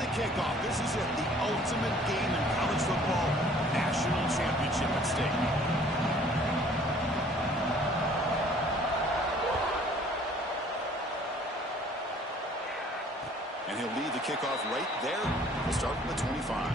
the kickoff. This is it, the ultimate game in college football. National championship at stake. And he'll lead the kickoff right there. We'll start from the 25.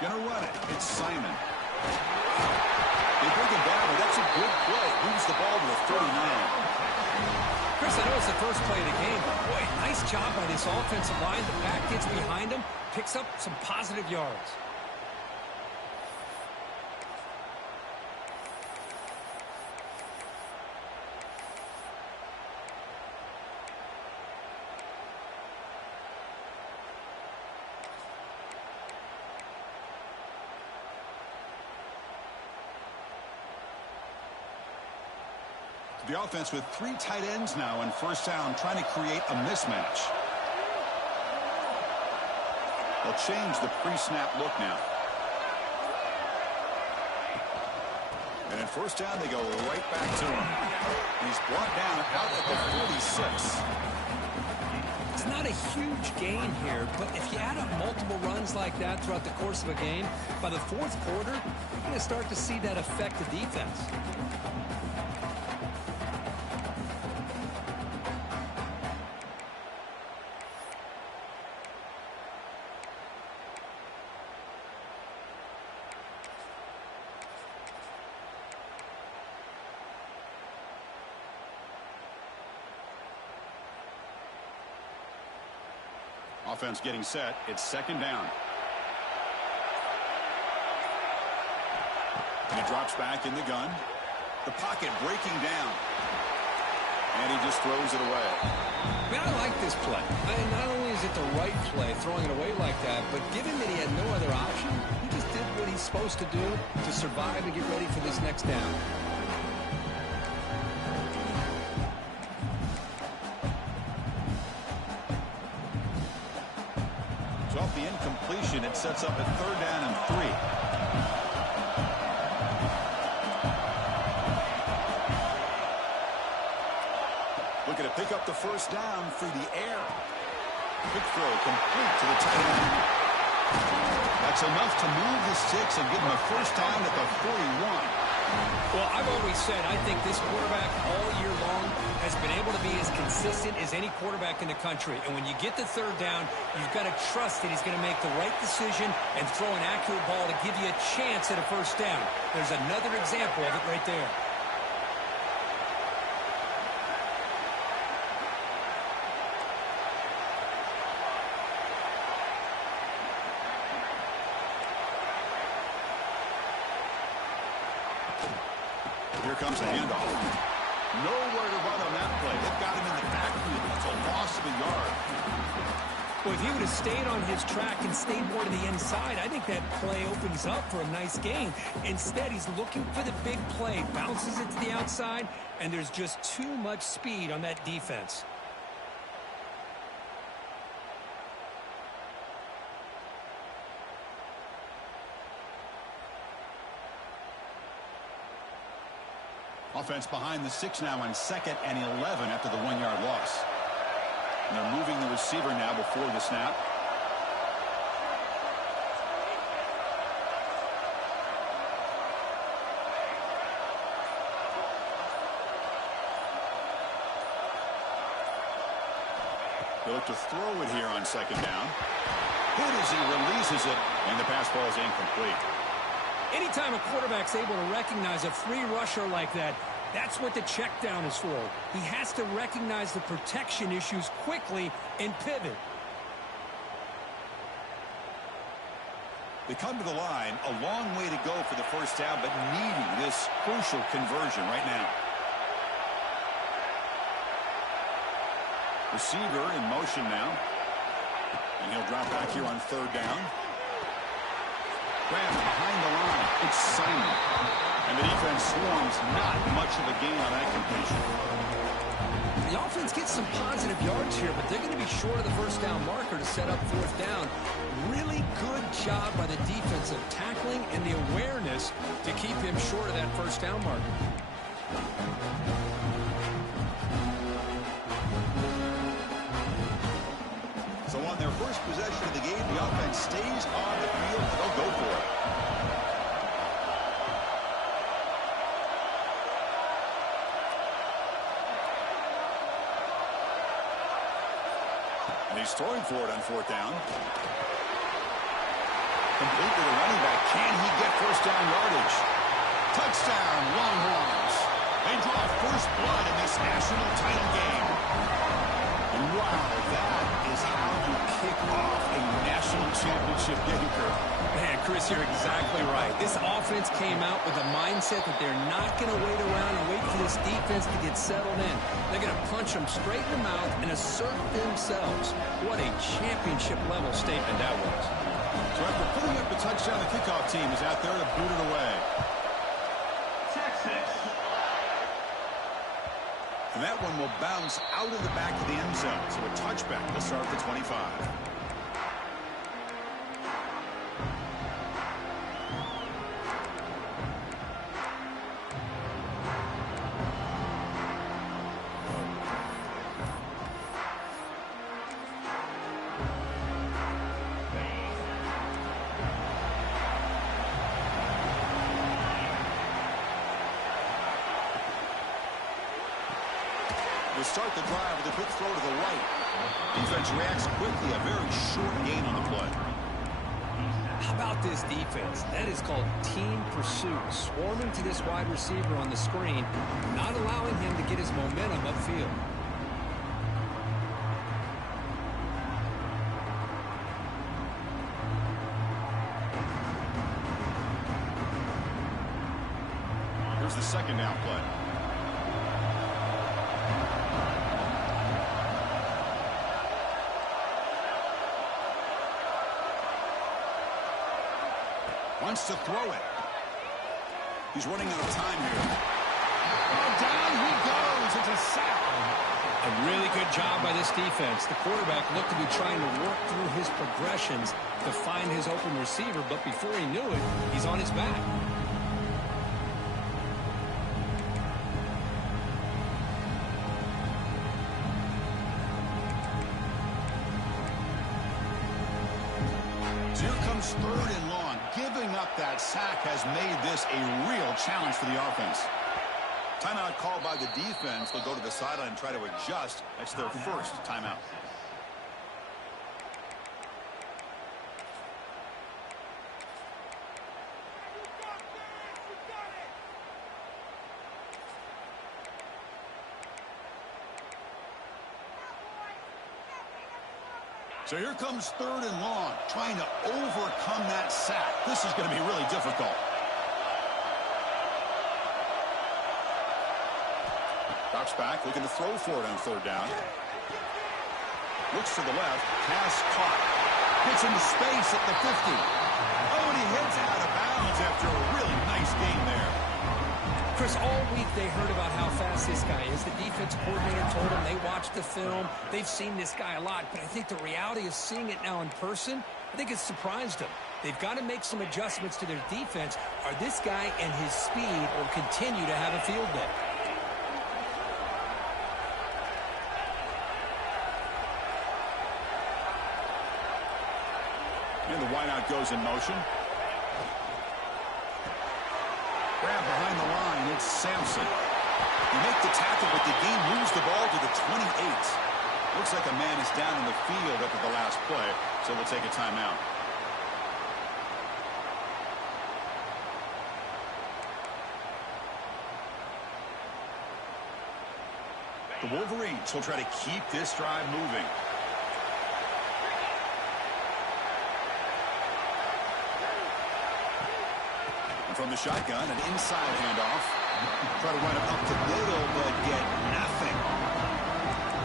Gonna run it. It's Simon. They bring him down, but that's a good play. Moves the ball to the 39. Chris, I know it's the first play of the game, but boy, nice job by this offensive line. The back gets behind him, picks up some positive yards. The offense with 3 tight ends now on first down, trying to create a mismatch. They'll change the pre-snap look now. And at first down, they go right back to him. He's brought down out at the 46. It's not a huge gain here, but if you add up multiple runs like that throughout the course of a game, by the fourth quarter, you're going to start to see that affect the defense. Offense getting set. It's second down. And he drops back in the gun. The pocket breaking down. And he just throws it away. Man, I like this play. Not only is it the right play, throwing it away like that, but given that he had no other option, he just did what he's supposed to do to survive and get ready for this next down. Off the incompletion, it sets up a third down and 3. Looking to pick up the first down through the air. Quick throw complete to the tight end. That's enough to move the sticks and give him a first down at the 41. Well, I've always said I think this quarterback all year long has been able to be as consistent as any quarterback in the country. And when you get the third down, you've got to trust that he's going to make the right decision and throw an accurate ball to give you a chance at a first down. There's another example of it right there. Here comes the handoff. Nowhere to run on that play. They've got him in the backfield. It's a loss of a yard. Well, if he would have stayed on his track and stayed more to the inside, I think that play opens up for a nice gain. Instead, he's looking for the big play. Bounces it to the outside, and there's just too much speed on that defense. Offense behind the 6 now on 2nd and 11 after the 1-yard loss. And they're moving the receiver now before the snap. He'll look to throw it here on second down. Good as he releases it, and the pass ball is incomplete. Anytime a quarterback's able to recognize a free rusher like that, that's what the check down is for. He has to recognize the protection issues quickly and pivot. They come to the line, a long way to go for the first down, but needing this crucial conversion right now. Receiver in motion now. And he'll drop back here on third down. Grab behind the line. It's Simon. And the defense swarms. Not much of a gain on that completion. The offense gets some positive yards here, but they're going to be short of the first down marker to set up fourth down. Really good job by the defensive tackling and the awareness to keep him short of that first down marker. So on their first possession of the game, the offense stays on the field. They'll go for it. And he's throwing for it on fourth down. Complete to the running back. Can he get first down yardage? Touchdown, Longhorns. They draw first blood in this national title game. And wow, that is how you kick off a national championship game, Kurt. Man, Chris, you're exactly right. This offense came out with a mindset that they're not going to wait around and wait for this defense to get settled in. They're going to punch them straight in the mouth and assert themselves. What a championship-level statement that was. So after putting up the touchdown, the kickoff team is out there to boot it away. And that one will bounce out of the back of the end zone. So a touchback to start the 25. We'll start the drive with a quick throw to the right. Defense reacts quickly. A very short gain on the play. How about this defense? That is called team pursuit. Swarming to this wide receiver on the screen, not allowing him to get his momentum upfield. Here's the second down play. Wants to throw it. He's running out of time here. Oh, down he goes. It's a sack. A really good job by this defense. The quarterback looked to be trying to work through his progressions to find his open receiver, but before he knew it, he's on his back. Here comes third and long. Giving up that sack has made this a real challenge for the offense. Timeout called by the defense. They'll go to the sideline and try to adjust. That's their first timeout. So here comes third and long, trying to overcome that sack. This is going to be really difficult. Drops back, looking to throw for it on third down. Looks to the left, pass caught. Gets into space at the 50. Oh, and he heads out of bounds after a really nice game there. Chris, all week they heard about how fast this guy is. The defense coordinator told them they watched the film. They've seen this guy a lot, but I think the reality of seeing it now in person, I think it's surprised them. They've got to make some adjustments to their defense, or this guy and his speed will continue to have a field day. And the wideout goes in motion. Grab behind the line, it's Sampson. You make the tackle, but the game moves the ball to the 28. Looks like a man is down in the field after the last play, so we'll take a timeout. The Wolverines will try to keep this drive moving. And from the shotgun, an inside handoff. Try to run it up the middle, but get nothing.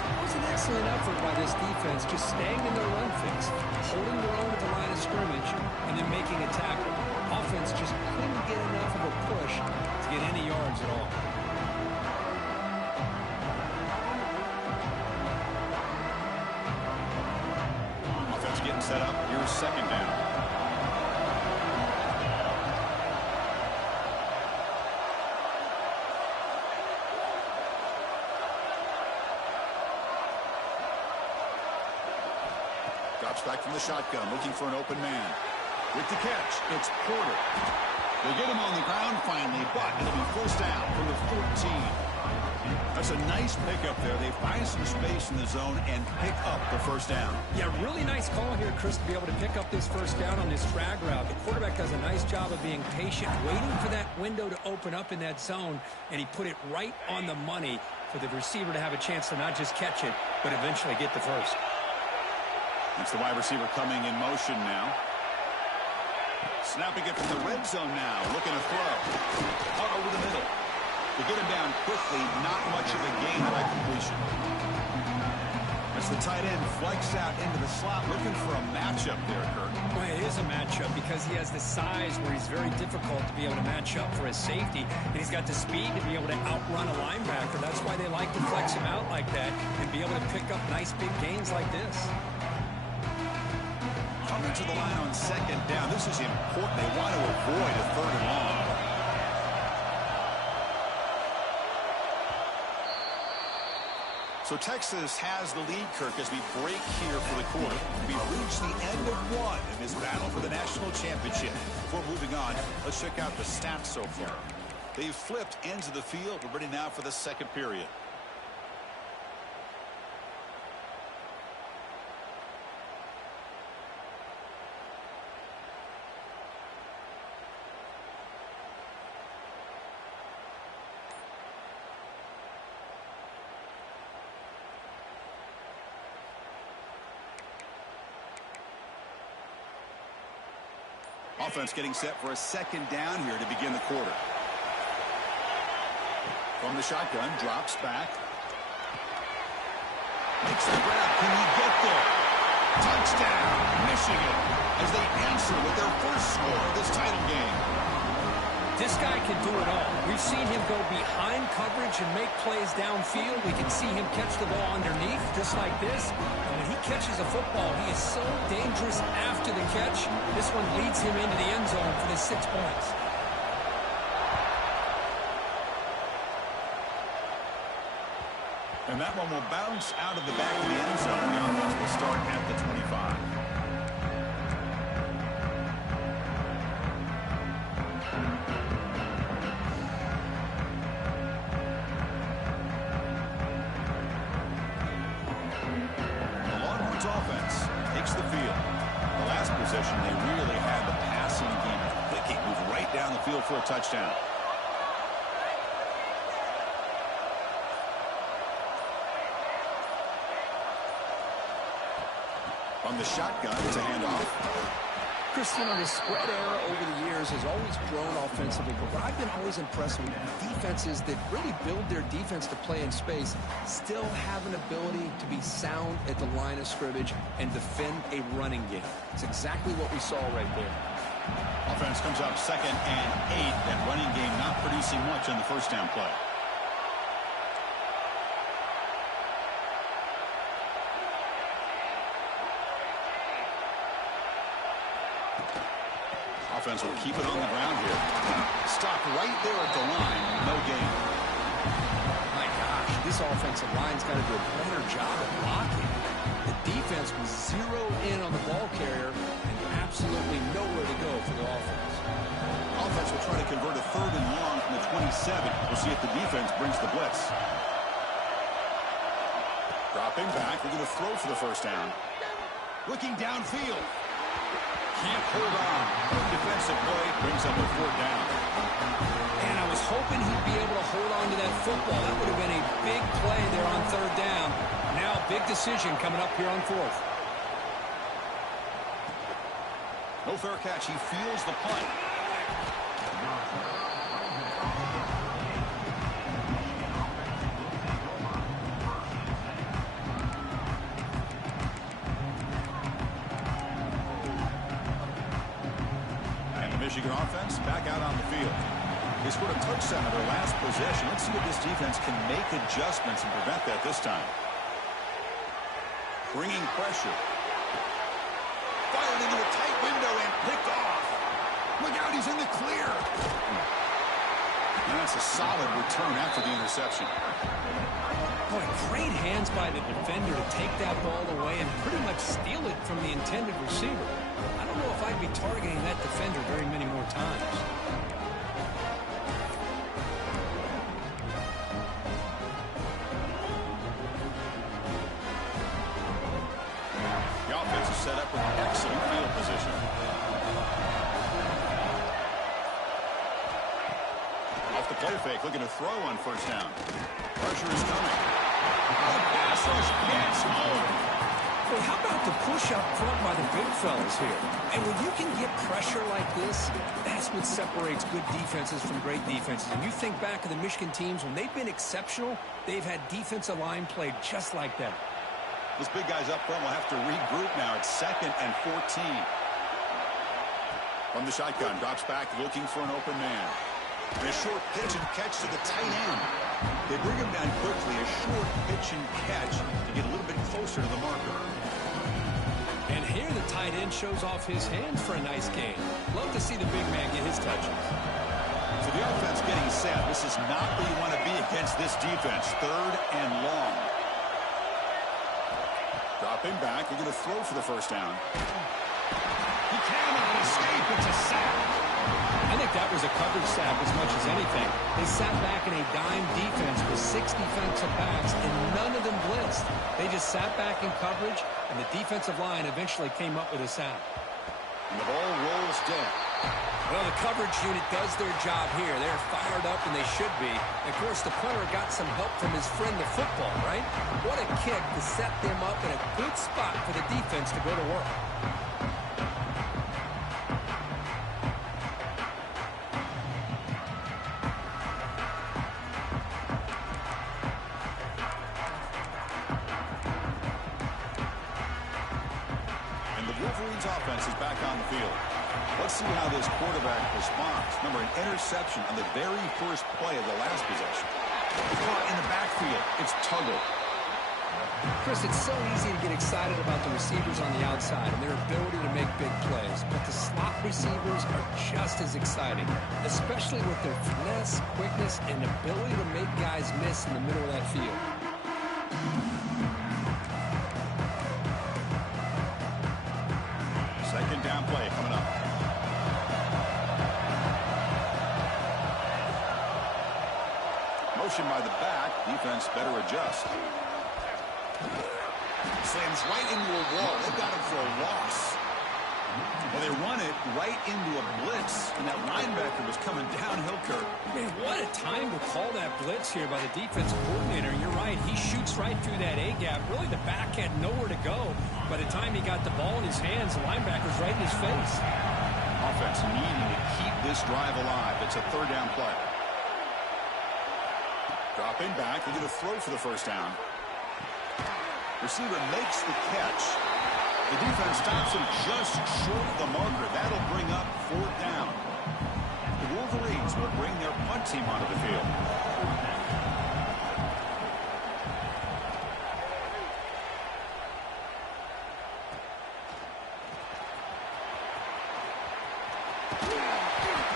It was an excellent effort by this defense, just staying in their run fix, holding their own at the line of scrimmage, and then making a tackle. Offense just couldn't get enough of a push to get any yards at all. Offense getting set up. Here's second down. Drops back from the shotgun, looking for an open man. With the catch, it's Porter. They get him on the ground finally, but it'll be first down from the 14. That's a nice pickup there. They find some space in the zone and pick up the first down. Yeah, really nice call here, Chris, to be able to pick up this first down on this drag route. The quarterback does a nice job of being patient, waiting for that window to open up in that zone, and he put it right on the money for the receiver to have a chance to not just catch it, but eventually get the first. It's the wide receiver coming in motion now. Snapping it from the red zone now. Looking to throw. Out over the middle. To get him down quickly, not much of a gain by completion. As the tight end flex out into the slot, looking for a matchup there, Kirk. Well, it is a matchup because he has the size where he's very difficult to be able to match up for his safety, and he's got the speed to be able to outrun a linebacker. That's why they like to flex him out like that and be able to pick up nice big gains like this. Coming to the line on second down. This is important. They want to avoid a third and long. So Texas has the lead, Kirk, as we break here for the quarter. We've reached the end of one in this battle for the national championship. Before moving on, let's check out the stats so far. They've flipped ends of the field. We're ready now for the second period. Offense getting set for a second down here to begin the quarter. From the shotgun, drops back. Makes the grab. Can he get there? Touchdown, Michigan, as they answer with their first score of this title game. This guy can do it all. We've seen him go behind coverage and make plays downfield. We can see him catch the ball underneath, just like this. And when he catches a football, he is so dangerous after the catch. This one leads him into the end zone for the 6 points. And that one will bounce out of the back of the end zone. The offense will start at the 25. Offense takes the field. The last possession, they really had the passing game clicking, moved right down the field for a touchdown. From the shotgun, it's a handoff. Christian, the spread era over the years has always grown offensively, but what I've been always impressed with defenses that really build their defense to play in space still have an ability to be sound at the line of scrimmage and defend a running game. It's exactly what we saw right there. Offense comes up 2nd and 8. That running game not producing much on the first down play. Offense will keep it on the ground here. Stop right there at the line. No gain. My gosh, this offensive line's got to do a better job at blocking. The defense was zeroed in on the ball carrier and absolutely nowhere to go for the offense. Offense will try to convert a third and long from the 27. We'll see if the defense brings the blitz. Dropping back, we're going to throw for the first down. Looking downfield. Can't hold on. Good defensive play brings up a fourth down. And I was hoping he'd be able to hold on to that football. That would have been a big play there on third down. Now, big decision coming up here on fourth. No fair catch. He feels the punt. And the Michigan offense back out on the field. They scored a touchdown in their last possession. Let's see if this defense can make adjustments and prevent that this time. Bringing pressure. Fired into a tight window and picked off. Look out, he's in the clear. And that's a solid return after the interception. Boy, great hands by the defender to take that ball away and pretty much steal it from the intended receiver. I don't know if I'd be targeting that defender very many more times. The offense is set up with excellent field position. Off the play fake, looking to throw on first down. Pressure is coming. Oh, pass rush gets home. Well, how about the push up front by the big fellas here? And when you can get pressure like this, that's what separates good defenses from great defenses. And you think back to the Michigan teams, when they've been exceptional, they've had defensive line played just like that. Those big guys up front will have to regroup now. It's 2nd and 14. From the shotgun, drops back, looking for an open man. And a short pitch and catch to the tight end. They bring him down quickly. A short pitch and catch to get a little bit closer to the marker. And here the tight end shows off his hands for a nice gain. Love to see the big man get his touches. So the offense getting set. This is not where you want to be against this defense. 3rd and long. Dropping back. They're going to throw for the first down. He cannot escape. It's a sack. I think that was a coverage sack as much as anything. They sat back in a dime defense with 6 defensive backs, and none of them blitzed. They just sat back in coverage, and the defensive line eventually came up with a sack. And the ball rolls dead. Well, the coverage unit does their job here. They're fired up, and they should be. And of course, the punter got some help from his friend, the football, right? What a kick to set them up in a good spot for the defense to go to work. Wolverines offense is back on the field. Let's see how this quarterback responds. Remember, an interception on the very first play of the last possession. Caught in the backfield. It's Tuggle. Chris, it's so easy to get excited about the receivers on the outside and their ability to make big plays. But the slot receivers are just as exciting, especially with their finesse, quickness, and ability to make guys miss in the middle of that field. Second down play coming up. Motion by the back. Defense better adjust. Slams right into a wall. They've got him for a loss. Well, they run it right into a blitz, and that linebacker was coming downhill, Kirk. Man, what a time to call that blitz here by the defensive coordinator. You're right. He shoots right through that A-gap. Really, the back had nowhere to go. By the time he got the ball in his hands, the linebacker's right in his face. Offense needing to keep this drive alive. It's a 3rd down play. Dropping back. They're going to throw for the first down. Receiver makes the catch. The defense stops him just short of the marker. That'll bring up 4th down. The Wolverines will bring their punt team onto the field.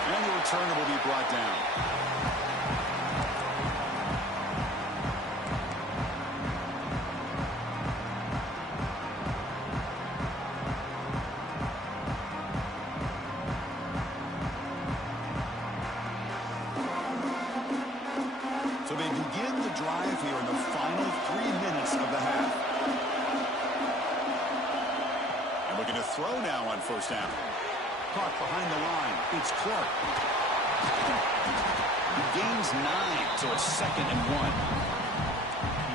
And the returner will be brought down. So they begin the drive here in the final 3 minutes of the half. now on first down. Caught behind the line. It's Clark. He gains 9, so it's 2nd and 1.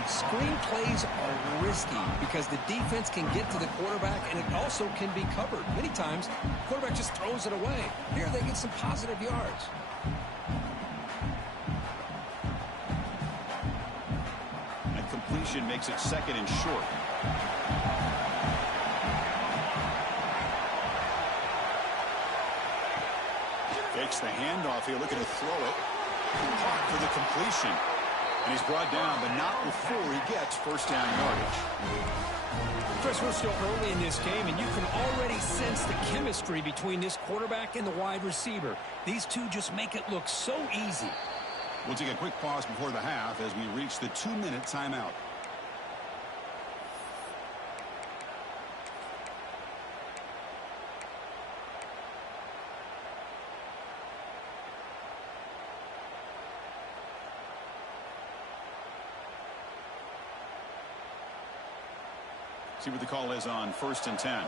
Screen plays are risky because the defense can get to the quarterback, and it also can be covered. Many times, the quarterback just throws it away. Here they get some positive yards. That completion makes it 2nd and short. Fakes the handoff here, looking to throw it. Caught for the completion. And he's brought down, but not before he gets first down yardage. Chris, we're still early in this game, and you can already sense the chemistry between this quarterback and the wide receiver. These two just make it look so easy. We'll take a quick pause before the half as we reach the 2-minute timeout. See what the call is on 1st and 10.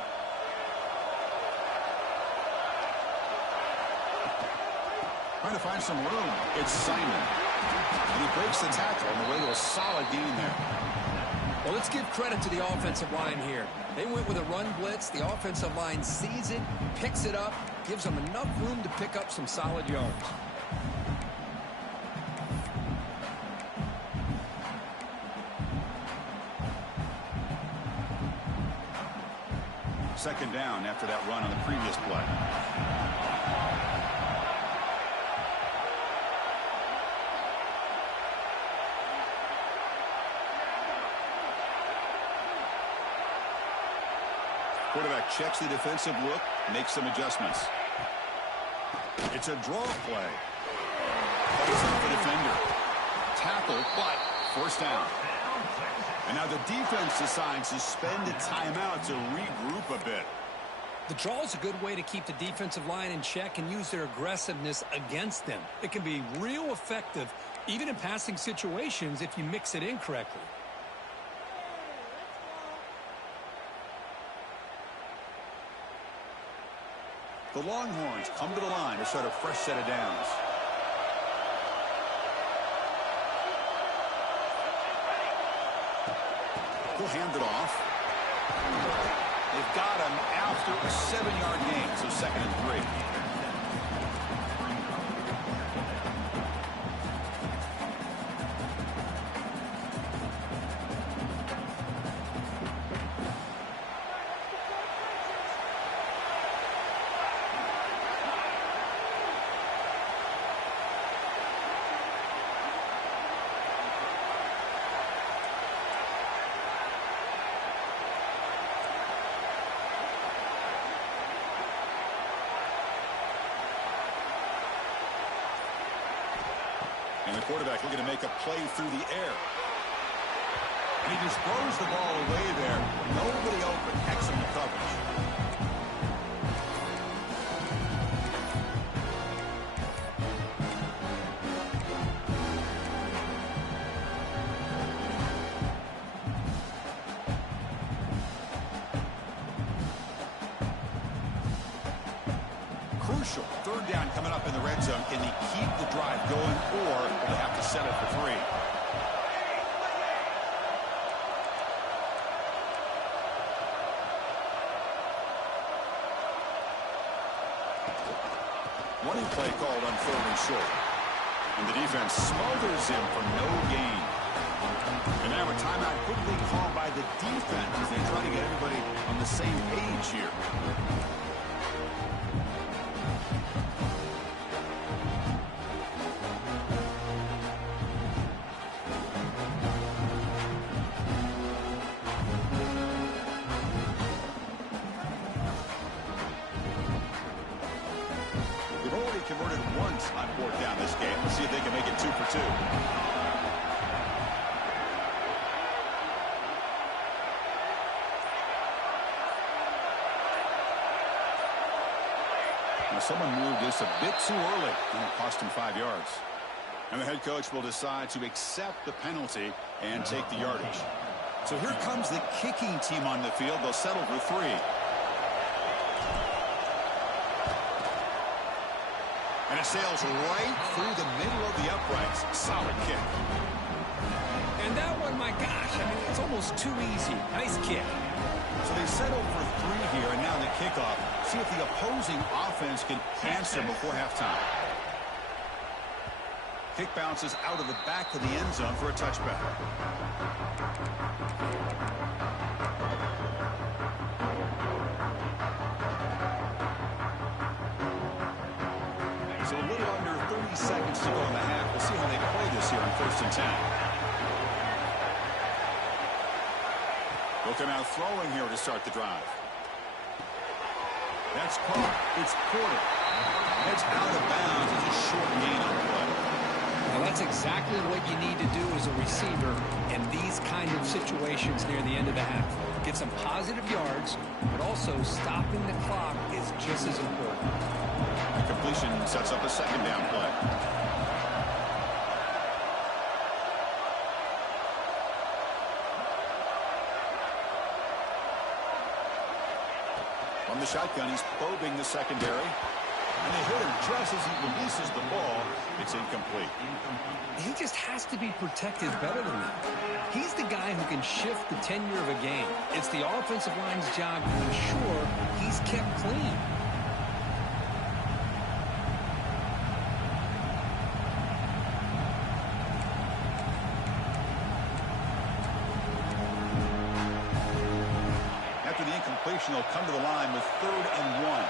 Trying to find some room. It's Simon. And he breaks the tackle on the way to a solid gain there. Well, let's give credit to the offensive line here. They went with a run blitz. The offensive line sees it, picks it up, gives them enough room to pick up some solid yards. Second down after that run on the previous play. Quarterback checks the defensive look, makes some adjustments. It's a draw play. Fights off the defender. Tackle, but first down. And now the defense decides to spend a timeout to regroup a bit. The draw is a good way to keep the defensive line in check and use their aggressiveness against them. It can be real effective, even in passing situations, if you mix it in correctly. The Longhorns come to the line to start a fresh set of downs. He'll hand it off. They've got him after a 7-yard gain, so 2nd and 3. And the quarterback looking to make a play through the air. And he just throws the ball away there. Nobody open. Excellent coverage. Crucial. 3rd down coming up in the red zone. Can he keep the drive going, or will they have to settle for 3? Running play called on 3rd and short. And the defense smothers him for no gain. And now a timeout quickly called by the defense as they try to get everybody on the same page here. Converted once on 4th down this game. Let's see if they can make it 2 for 2. Now someone moved this a bit too early, and it cost him 5 yards. And the head coach will decide to accept the penalty and take the yardage. So here comes the kicking team on the field. They'll settle for 3. And it sails right through the middle of the uprights. Solid kick. And that one, my gosh, I mean, it's almost too easy. Nice kick. So they settle for 3 here, and now the kickoff. See if the opposing offense can answer before halftime. Kick bounces out of the back of the end zone for a touchback. So a little under 30 seconds to go in the half. We'll see how they play this here on 1st and 10. Looking out throwing here to start the drive. That's caught. It's Porter. It's out of bounds. It's a short gain on the play. Well, that's exactly what you need to do as a receiver in these kind of situations near the end of the half. Get some positive yards, but also stopping the clock is just as important. The completion sets up a 2nd down play. From the shotgun, he's probing the secondary. And they hit him just as he releases the ball. It's incomplete. He just has to be protected better than that. He's the guy who can shift the tenure of a game. It's the offensive line's job to ensure he's kept clean. After the incompletion, they'll come to the line with 3rd and 1.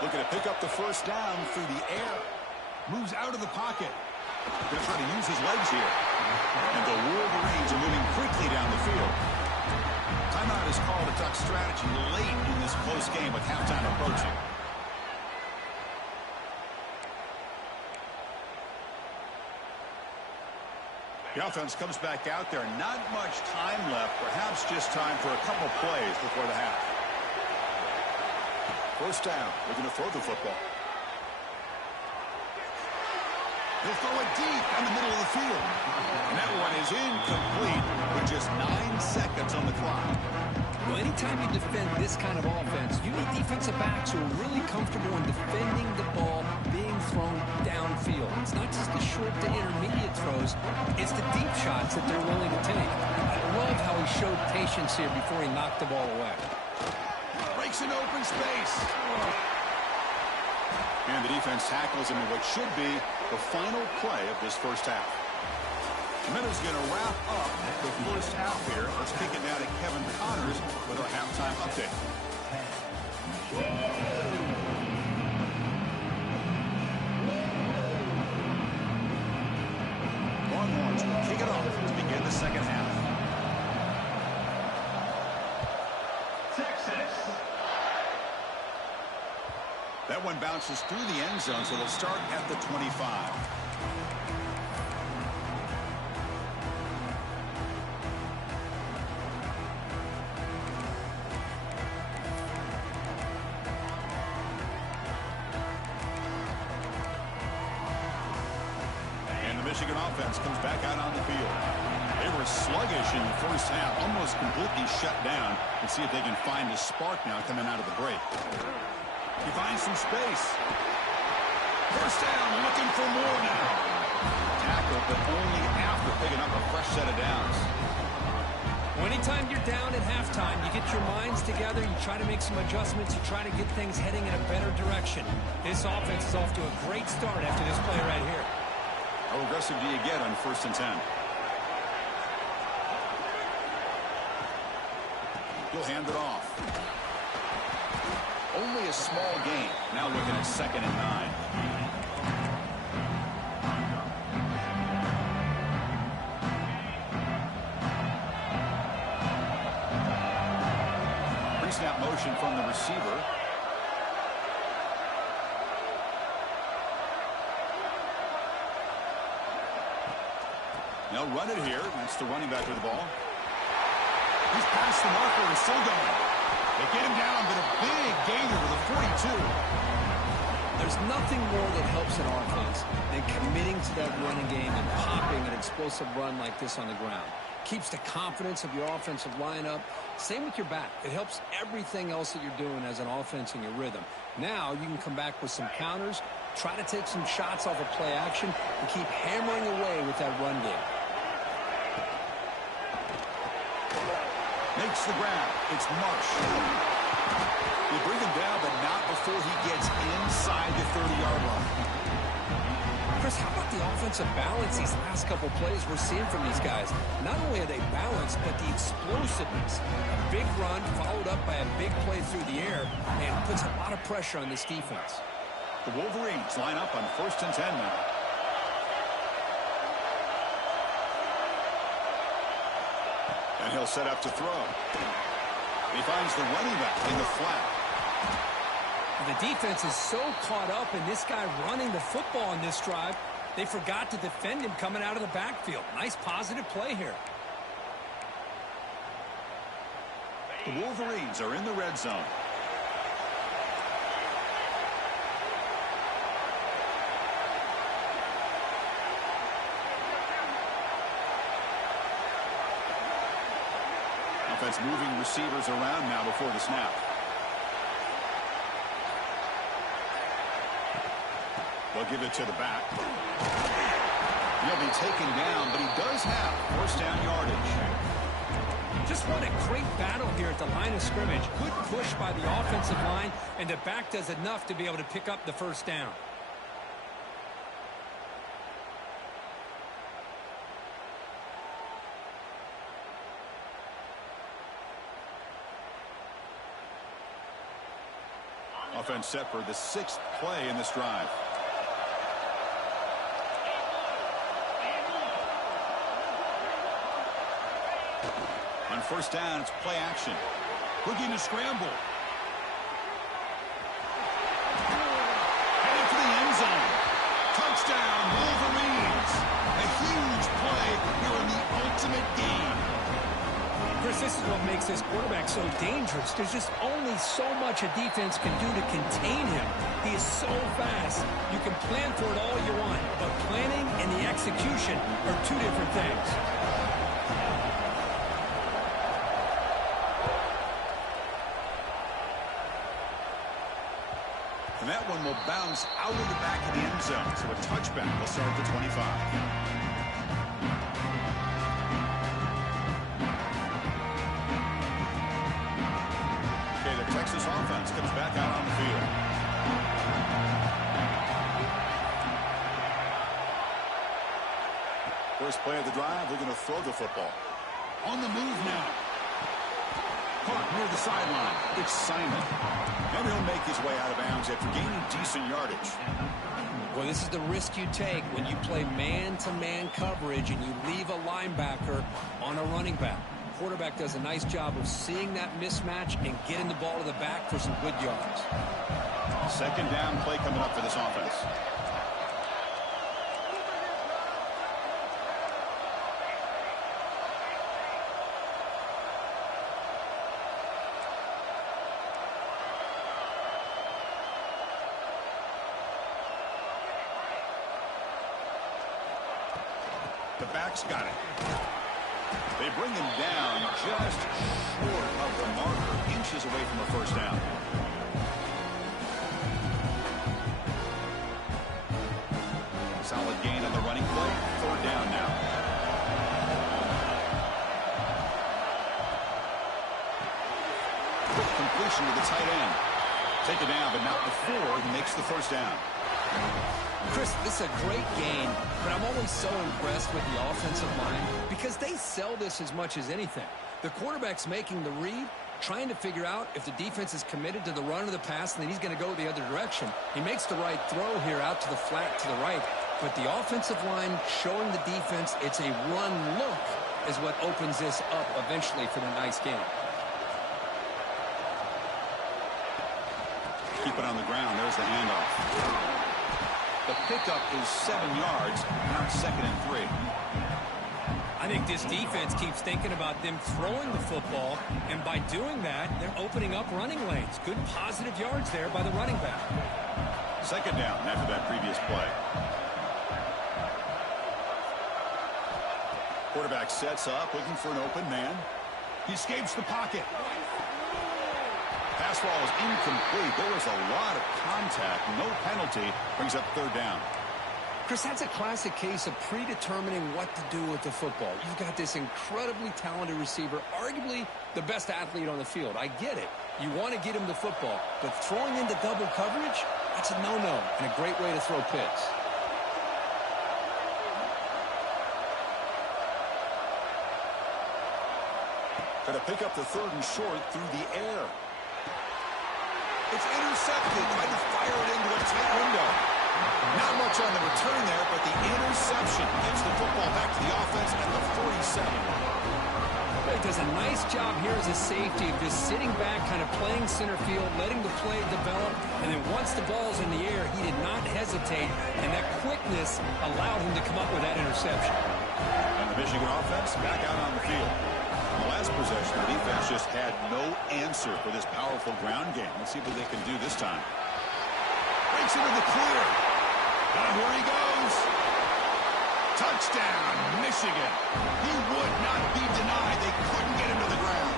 Looking to pick up the 1st down through the air. Moves out of the pocket. Going to try to use his legs here. And the Wolverines are moving quickly down the field. Timeout is called to duck strategy late in this close game with halftime approaching. The offense comes back out there. Not much time left. Perhaps just time for a couple plays before the half. 1st down. Looking to throw the football. He'll throw it deep in the middle of the field. And that one is incomplete with just 9 seconds on the clock. Well, anytime you defend this kind of offense, you need defensive backs who are really comfortable in defending the ball being thrown downfield. It's not just the short to intermediate throws. It's the deep shots that they're willing to take. I love how he showed patience here before he knocked the ball away. Breaks an open space. And the defense tackles him in what should be the final play of this 1st half. The Minnows going to wrap up the 1st half here. Let's kick it now to Kevin Connors with our halftime update. Longhorns will kick it off to begin the 2nd half. That one bounces through the end zone, so they'll start at the 25. And the Michigan offense comes back out on the field. They were sluggish in the 1st half, almost completely shut down. Let's see if they can find a spark now coming out of the break. He finds some space. 1st down, looking for more now. Tackle, but only after picking up a fresh set of downs. Well, anytime you're down at halftime, you get your minds together, you try to make some adjustments, you try to get things heading in a better direction. This offense is off to a great start after this play right here. How aggressive do you get on 1st and 10? He'll hand it off. Only a small gain. Now looking at 2nd and 9. Pre-snap motion from the receiver. They'll run it here. That's the running back with the ball. He's past the marker and still going. They get him down, but a big gainer to the 42. There's nothing more that helps an offense than committing to that running game and popping an explosive run like this on the ground. Keeps the confidence of your offensive lineup. Same with your back. It helps everything else that you're doing as an offense in your rhythm. Now you can come back with some counters, try to take some shots off of play action, and keep hammering away with that run game. Makes the grab. It's Marsh. They bring him down, but not before he gets inside the 30-yard line. Chris, how about the offensive balance these last couple plays we're seeing from these guys? Not only are they balanced, but the explosiveness. A big run followed up by a big play through the air and puts a lot of pressure on this defense. The Wolverines line up on 1st and 10 now. And he'll set up to throw. He finds the running back in the flat. The defense is so caught up in this guy running the football on this drive, they forgot to defend him coming out of the backfield. Nice positive play here. The Wolverines are in the red zone. Offense moving receivers around now before the snap. They'll give it to the back. He'll be taken down, but he does have 1st down yardage. Just won a great battle here at the line of scrimmage. Good push by the offensive line, and the back does enough to be able to pick up the 1st down. Offense set for the 6th play in this drive. On 1st down, it's play action. Looking to scramble. Headed for the end zone. Touchdown, Wolverines. A huge play here in the ultimate game. Chris, this is what makes this quarterback so dangerous. There's just only so much a defense can do to contain him. He is so fast. You can plan for it all you want, but planning and the execution are two different things. And that one will bounce out of the back of the end zone. So a touchback will start at the 25. Texas offense comes back out on the field. First play of the drive, they're going to throw the football. On the move now. Caught near the sideline. It's Simon. And he'll make his way out of bounds after gaining decent yardage. Well, this is the risk you take when you play man-to-man coverage and you leave a linebacker on a running back. Quarterback does a nice job of seeing that mismatch and getting the ball to the back for some good yards. 2nd down play coming up for this offense. The back's got it. They bring him down just short of the marker, inches away from a 1st down. Solid gain on the running play. 3rd down now. Quick completion to the tight end. Take it down, but not before he makes the 1st down. Chris, this is a great game, but I'm always so impressed with the offensive line because they sell this as much as anything. The quarterback's making the read, trying to figure out if the defense is committed to the run or the pass, and then he's going to go the other direction. He makes the right throw here out to the flat to the right, but the offensive line showing the defense it's a run look is what opens this up eventually for the nice game. Keep it on the ground. There's the handoff. The pickup is 7 yards. Now it's 2nd and 3. I think this defense keeps thinking about them throwing the football, and by doing that, they're opening up running lanes. Good positive yards there by the running back. Second down after that previous play. Quarterback sets up, looking for an open man. He escapes the pocket. Pass ball is incomplete. There was a lot of contact. No penalty. Brings up third down. Chris, that's a classic case of predetermining what to do with the football. You've got this incredibly talented receiver, arguably the best athlete on the field. I get it. You want to get him the football, but throwing into double coverage, that's a no-no and a great way to throw picks. Going to pick up the third and short through the air. It's intercepted. Tried to fire it into a tight window. Not much on the return there, but the interception gets the football back to the offense at the 47. He does a nice job here as a safety of just sitting back, kind of playing center field, letting the play develop, and then once the ball's in the air, he did not hesitate, and that quickness allowed him to come up with that interception. And the Michigan offense back out on the field. On the last possession, the defense just had no answer for this powerful ground game. Let's see what they can do this time. Breaks into the clear. And here he goes. Touchdown, Michigan. He would not be denied. They couldn't get him to the ground.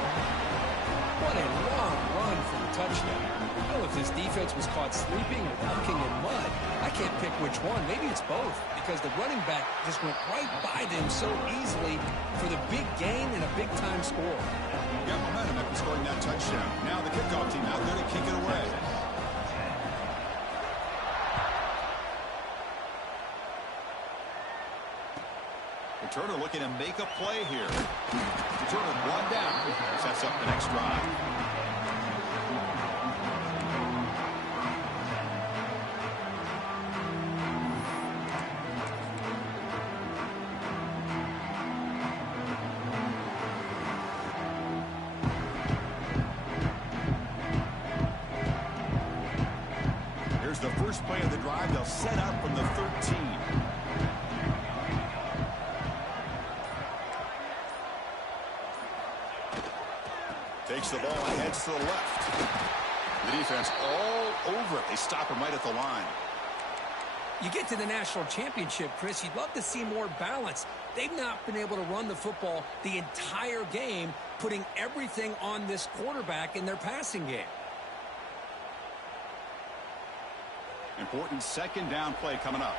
What a long run for the touchdown. Well, if this defense was caught sleeping or walking in mud, I can't pick which one. Maybe it's both, because the running back just went right by them so easily for the big gain and a big-time score. Got momentum after scoring that touchdown. Now the kickoff team out there to kick it away. Returner looking to make a play here. Returner one down. Sets up the next drive. Here's the first play of the drive. They'll set up from the 13. Takes the ball and heads to the left. The defense all over it. They stop him right at the line. You get to the national championship, Chris, you'd love to see more balance. They've not been able to run the football the entire game, putting everything on this quarterback in their passing game. Important second down play coming up.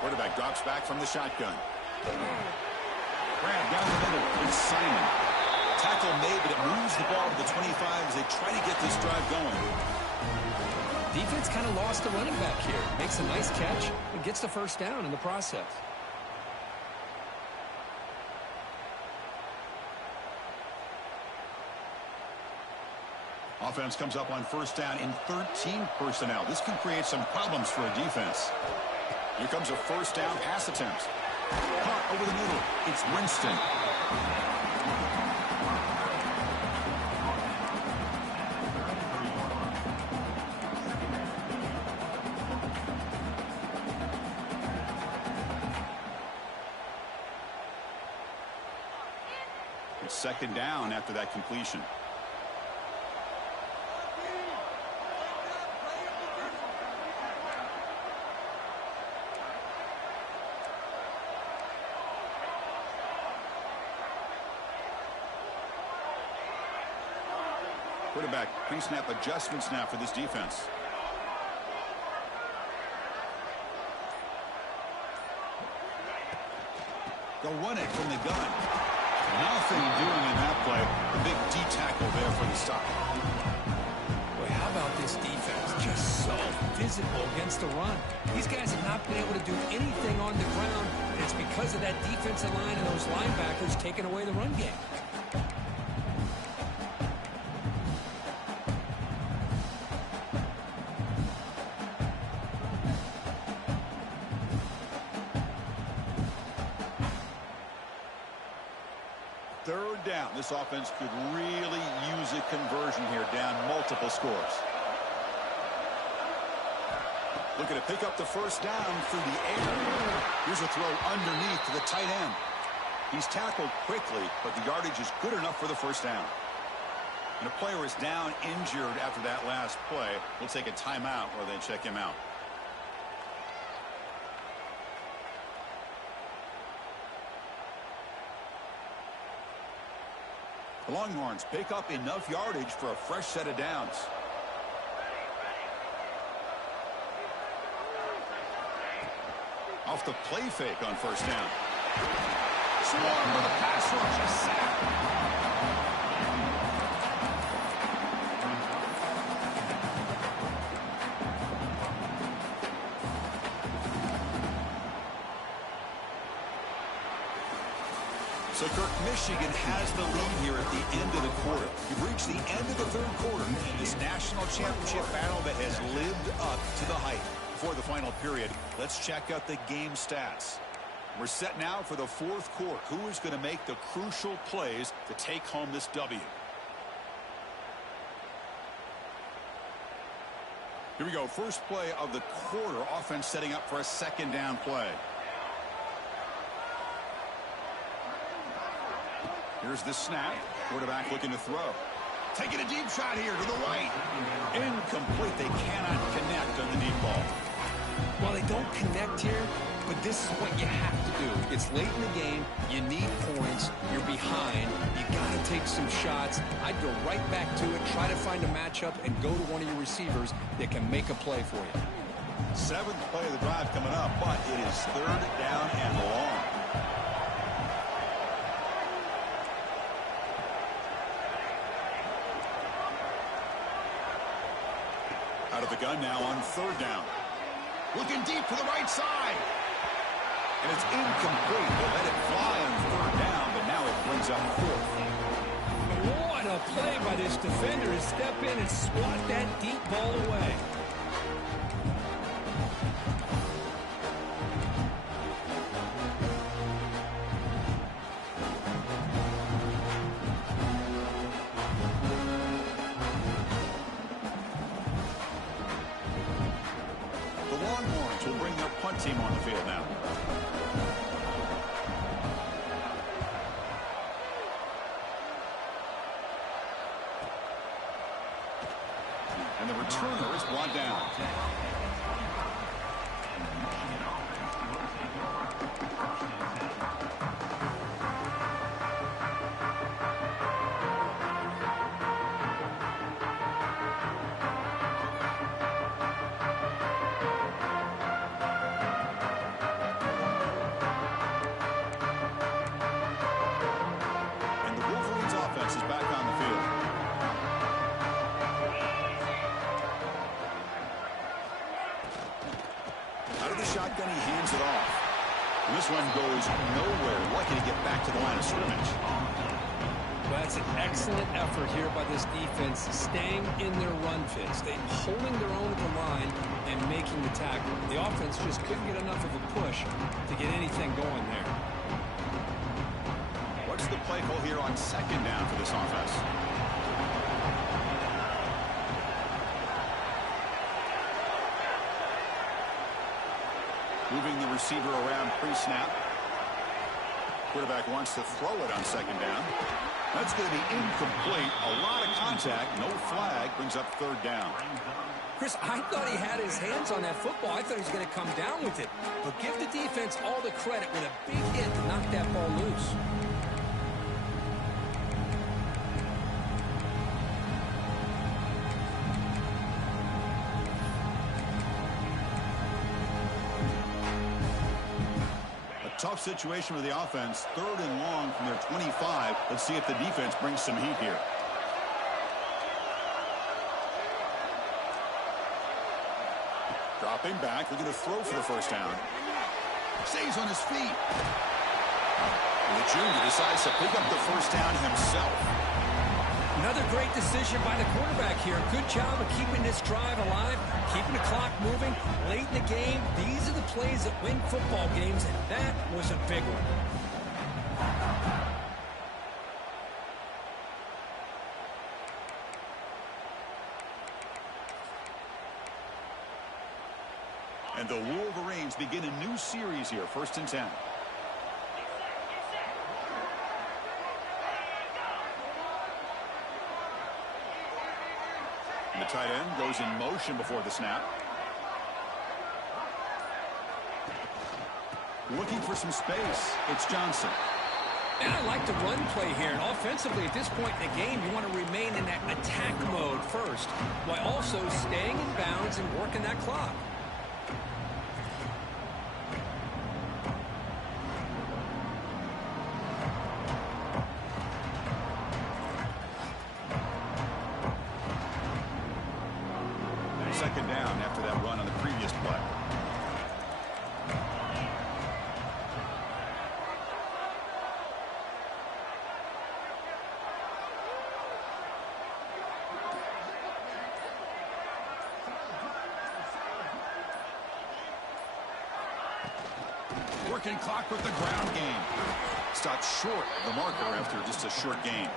Quarterback drops back from the shotgun. Grab down the middle. It's Simon. Tackle made, but it moves the ball to the 25 as they try to get this drive going. Defense kind of lost the running back here. Makes a nice catch and gets the first down in the process. Offense comes up on first down in 13 personnel. This can create some problems for a defense. Here comes a first down pass attempt. Caught over the middle. It's Winston. It's second down after that completion. Quarterback pre-snap adjustments now for this defense. They'll run it from the gun. Nothing doing in that play. The big D tackle there for the stop. Boy, how about this defense? Just so physical against the run. These guys have not been able to do anything on the ground, and it's because of that defensive line and those linebackers taking away the run game. Third third down. This offense could really use a conversion here, down multiple scores. Looking to pick up the first down through the air. Here's a throw underneath to the tight end. He's tackled quickly, but the yardage is good enough for the first down. And a player is down injured after that last play. We'll take a timeout while they check him out. The Longhorns pick up enough yardage for a fresh set of downs. Off the play fake on first down. Swarm with a pass rush, a sack. So Kirk, Michigan has the lead here at the end of the quarter. We've reached the end of the third quarter in this national championship battle that has lived up to the hype. Before the final period, let's check out the game stats. We're set now for the fourth quarter. Who is going to make the crucial plays to take home this W? Here we go. First play of the quarter. Offense setting up for a second down play. Here's the snap. Quarterback looking to throw. Taking a deep shot here to the right. Incomplete. They cannot connect on the deep ball. Well, they don't connect here, but this is what you have to do. It's late in the game. You need points. You're behind. You got to take some shots. I'd go right back to it, try to find a matchup, and go to one of your receivers that can make a play for you. Seventh play of the drive coming up, but it is third down and long. Out of the gun now on third down. Looking deep to the right side. And it's incomplete. They let it fly on third down, but now it brings up fourth. What a play by this defender to step in and swat that deep ball away. Team on the field now. And the returner is brought down. Shotgun, he hands it off. And this one goes nowhere. Lucky to get back to the line of scrimmage. Well, that's an excellent effort here by this defense, staying in their run fits. They're holding their own at the line and making the tackle. The offense just couldn't get enough of a push to get anything going there. What's the play call here on second down for this offense? Moving the receiver around pre-snap. Quarterback wants to throw it on second down. That's going to be incomplete. A lot of contact. No flag. Brings up third down. Chris, I thought he had his hands on that football. I thought he was going to come down with it. But give the defense all the credit with a big hit to knock that ball loose. Tough situation with the offense. Third and long from their 25. Let's see if the defense brings some heat here. Dropping back. Looking to throw for the first down. Stays on his feet. And the junior decides to pick up the first down himself. Another great decision by the quarterback here. Good job of keeping this drive alive, keeping the clock moving. Late in the game, these are the plays that win football games, and that was a big one. And the Wolverines begin a new series here, 1st and 10. And the tight end goes in motion before the snap. Looking for some space. It's Johnson. And I like the run play here. And offensively, at this point in the game, you want to remain in that attack mode first, while also staying in bounds and working that clock. Second down after that run on the previous play. Working clock with the ground game. Stopped short of the marker after just a short gain.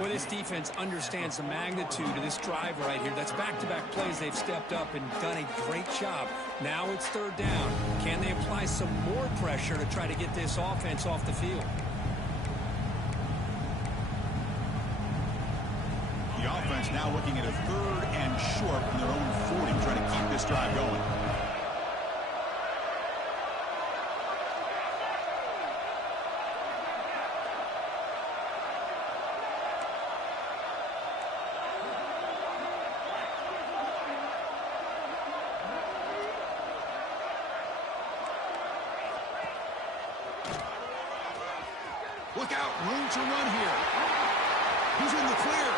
Well, this defense understands the magnitude of this drive right here. That's back-to-back plays. They've stepped up and done a great job. Now it's 3rd down. Can they apply some more pressure to try to get this offense off the field? The offense now looking at a 3rd and short from their own 40, trying to keep this drive going. Look out, room to run here. He's in the clear.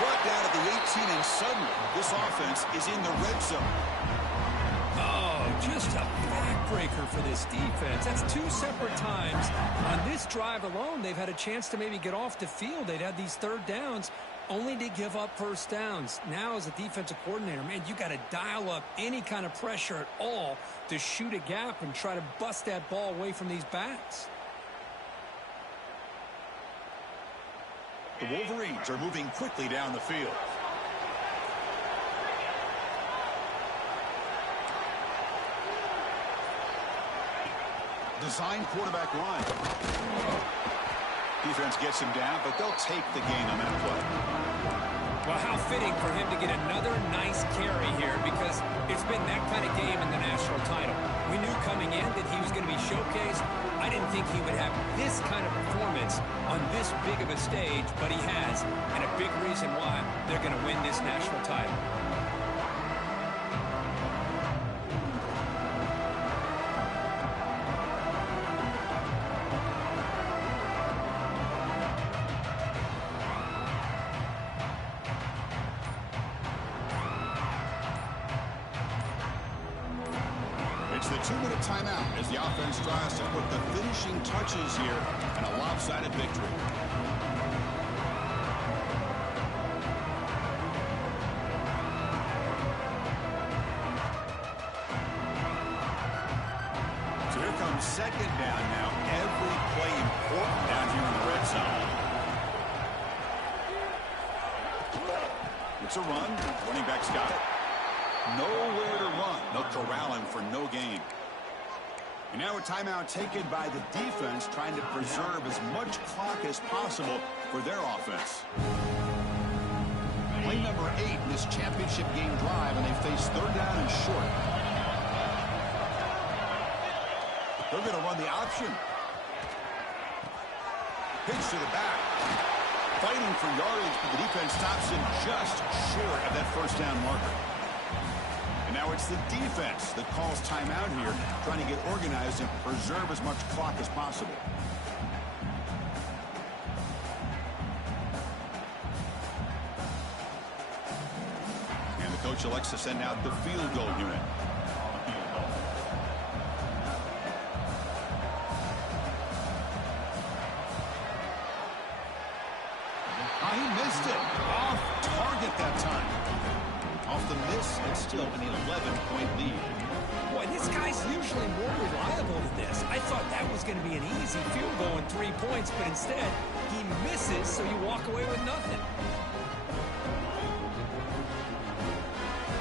Brought down at the 18, and suddenly this offense is in the red zone. Oh, just a backbreaker for this defense. That's 2 separate times. On this drive alone, they've had a chance to maybe get off the field. They'd had these 3rd downs, only to give up 1st downs. Now, as a defensive coordinator, man, you got to dial up any kind of pressure at all to shoot a gap and try to bust that ball away from these backs. The Wolverines are moving quickly down the field. Design quarterback run. Defense gets him down, but they'll take the gain on that play. Well, how fitting for him to get another nice carry here, because it's been that kind of game in the national title. We knew coming in that he was going to be showcased. I didn't think he would have this kind of performance on this big of a stage, but he has, and a big reason why they're going to win this national title. It's the 2-minute timeout as the offense tries to put the finishing touches here and a lopsided victory. So here comes 2nd down now. Every play important down here in the red zone. It's a run. Running back's got it. Nowhere to run. They'll corral him for no gain. And now a timeout taken by the defense, trying to preserve as much clock as possible for their offense. Play number 8 in this championship game drive, and they face 3rd down and short. They're going to run the option. Pitch to the back. Fighting for yardage, but the defense stops him just short of that 1st down marker. And now it's the defense that calls timeout here, trying to get organized and preserve as much clock as possible. And the coach elects to send out the field goal unit. Oh, he missed it. Off target that time. Off the miss, it's still an 11-point lead. Boy, this guy's usually more reliable than this. I thought that was going to be an easy field goal and 3 points, but instead, he misses, so you walk away with nothing.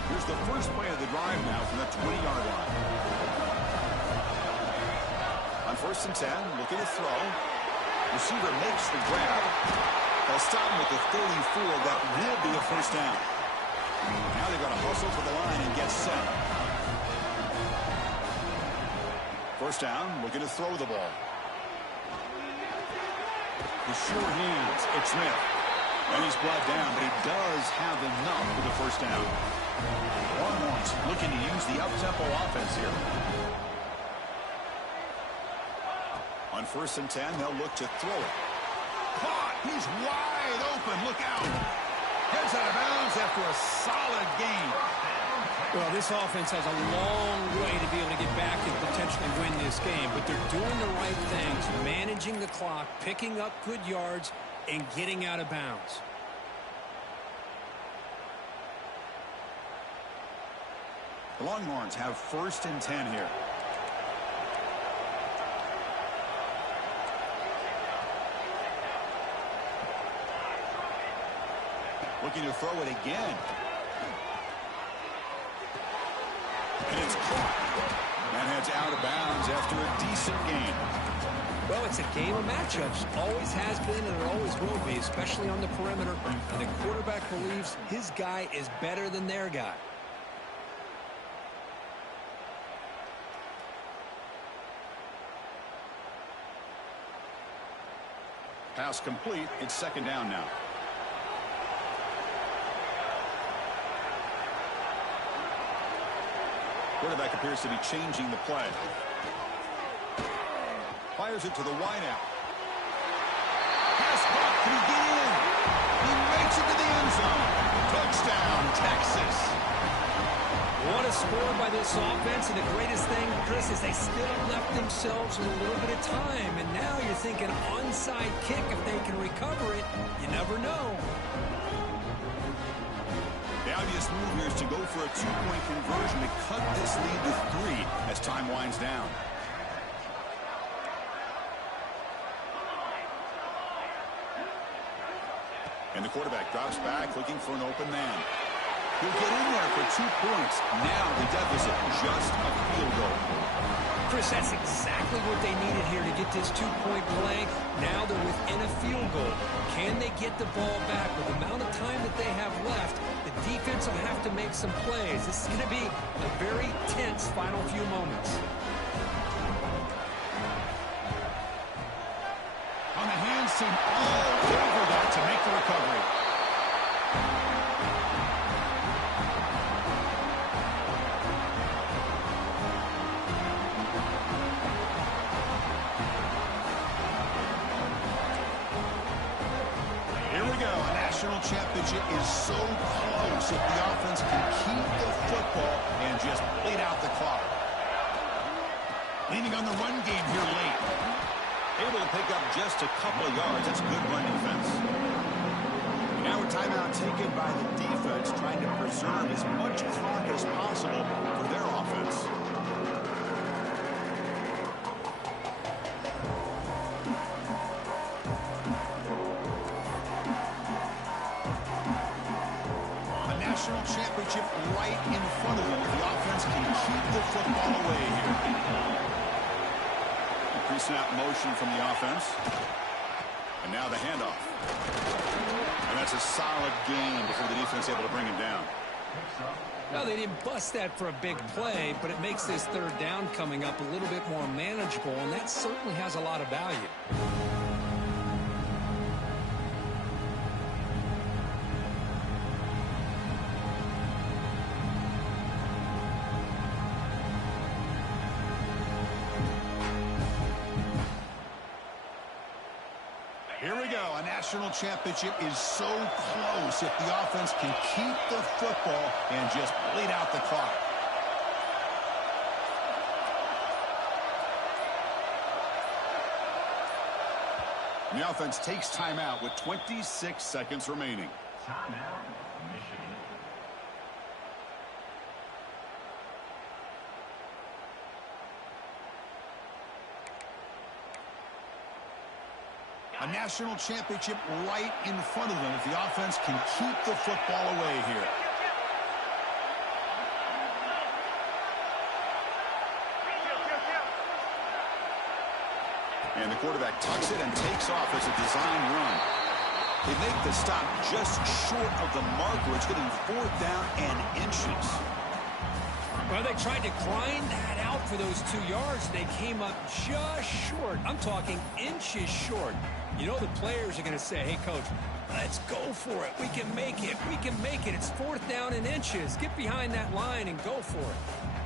Here's the first play of the drive now from the 20-yard line. On 1st and 10, looking to throw. Receiver makes the grab. They'll stop him at the 34. That will be a first down. Now they've got to hustle to the line and get set. First down, looking to throw the ball. The sure hands, it's Smith. And he's brought down, but he does have enough for the first down. Longhorns looking to use the up-tempo offense here. On 1st and 10, they'll look to throw it. Caught! He's wide open. Look out! Heads out of bounds after a solid game. Well, this offense has a long way to be able to get back and potentially win this game, but they're doing the right things, managing the clock, picking up good yards, and getting out of bounds. The Longhorns have 1st and 10 here. Looking to throw it again. And it's caught. And heads out of bounds after a decent gain. Well, it's a game of matchups. Always has been and it always will be, especially on the perimeter. And the quarterback believes his guy is better than their guy. Pass complete. It's 2nd down now. Quarterback appears to be changing the play. Fires it to the wideout. Pass caught. Can he get in? He makes it to the end zone. Touchdown, Texas. What a score by this offense. And the greatest thing, Chris, is they still left themselves with a little bit of time. And now you're thinking onside kick if they can recover it. You never know. The obvious move here is to go for a 2-point conversion to cut this lead to 3 as time winds down. And the quarterback drops back looking for an open man. He'll get in there for 2 points. Now the deficit just a field goal. Chris, that's exactly what they needed here to get this 2-point play. Now they're within a field goal. Can they get the ball back with the amount of time that they have left? The defense will have to make some plays. This is going to be a very tense final few moments. On the hands team all over that to make the recovery. National championship is so close if the offense can keep the football and just bleed out the clock. Leaning on the run game here late. Able to pick up just a couple of yards. That's good run defense. Now a timeout taken by the defense, trying to preserve as much clock as possible for their offense. Championship right in front of them. The offense can keep the football away here. Pre-snap motion from the offense. And now the handoff. And that's a solid gain before the defense able to bring him down. Well, they didn't bust that for a big play, but it makes this 3rd down coming up a little bit more manageable, and that certainly has a lot of value. Here we go. A national championship is so close if the offense can keep the football and just bleed out the clock. The offense takes timeout with 26 seconds remaining. Timeout, Michigan. A national championship right in front of them if the offense can keep the football away here. And the quarterback tucks it and takes off as a design run. They make the stop just short of the marker. It's getting 4th down and inches. Well, they tried to grind that out for those 2 yards. They came up just short. I'm talking inches short. You know the players are going to say, hey, Coach, let's go for it. We can make it. We can make it. It's 4th down and inches. Get behind that line and go for it.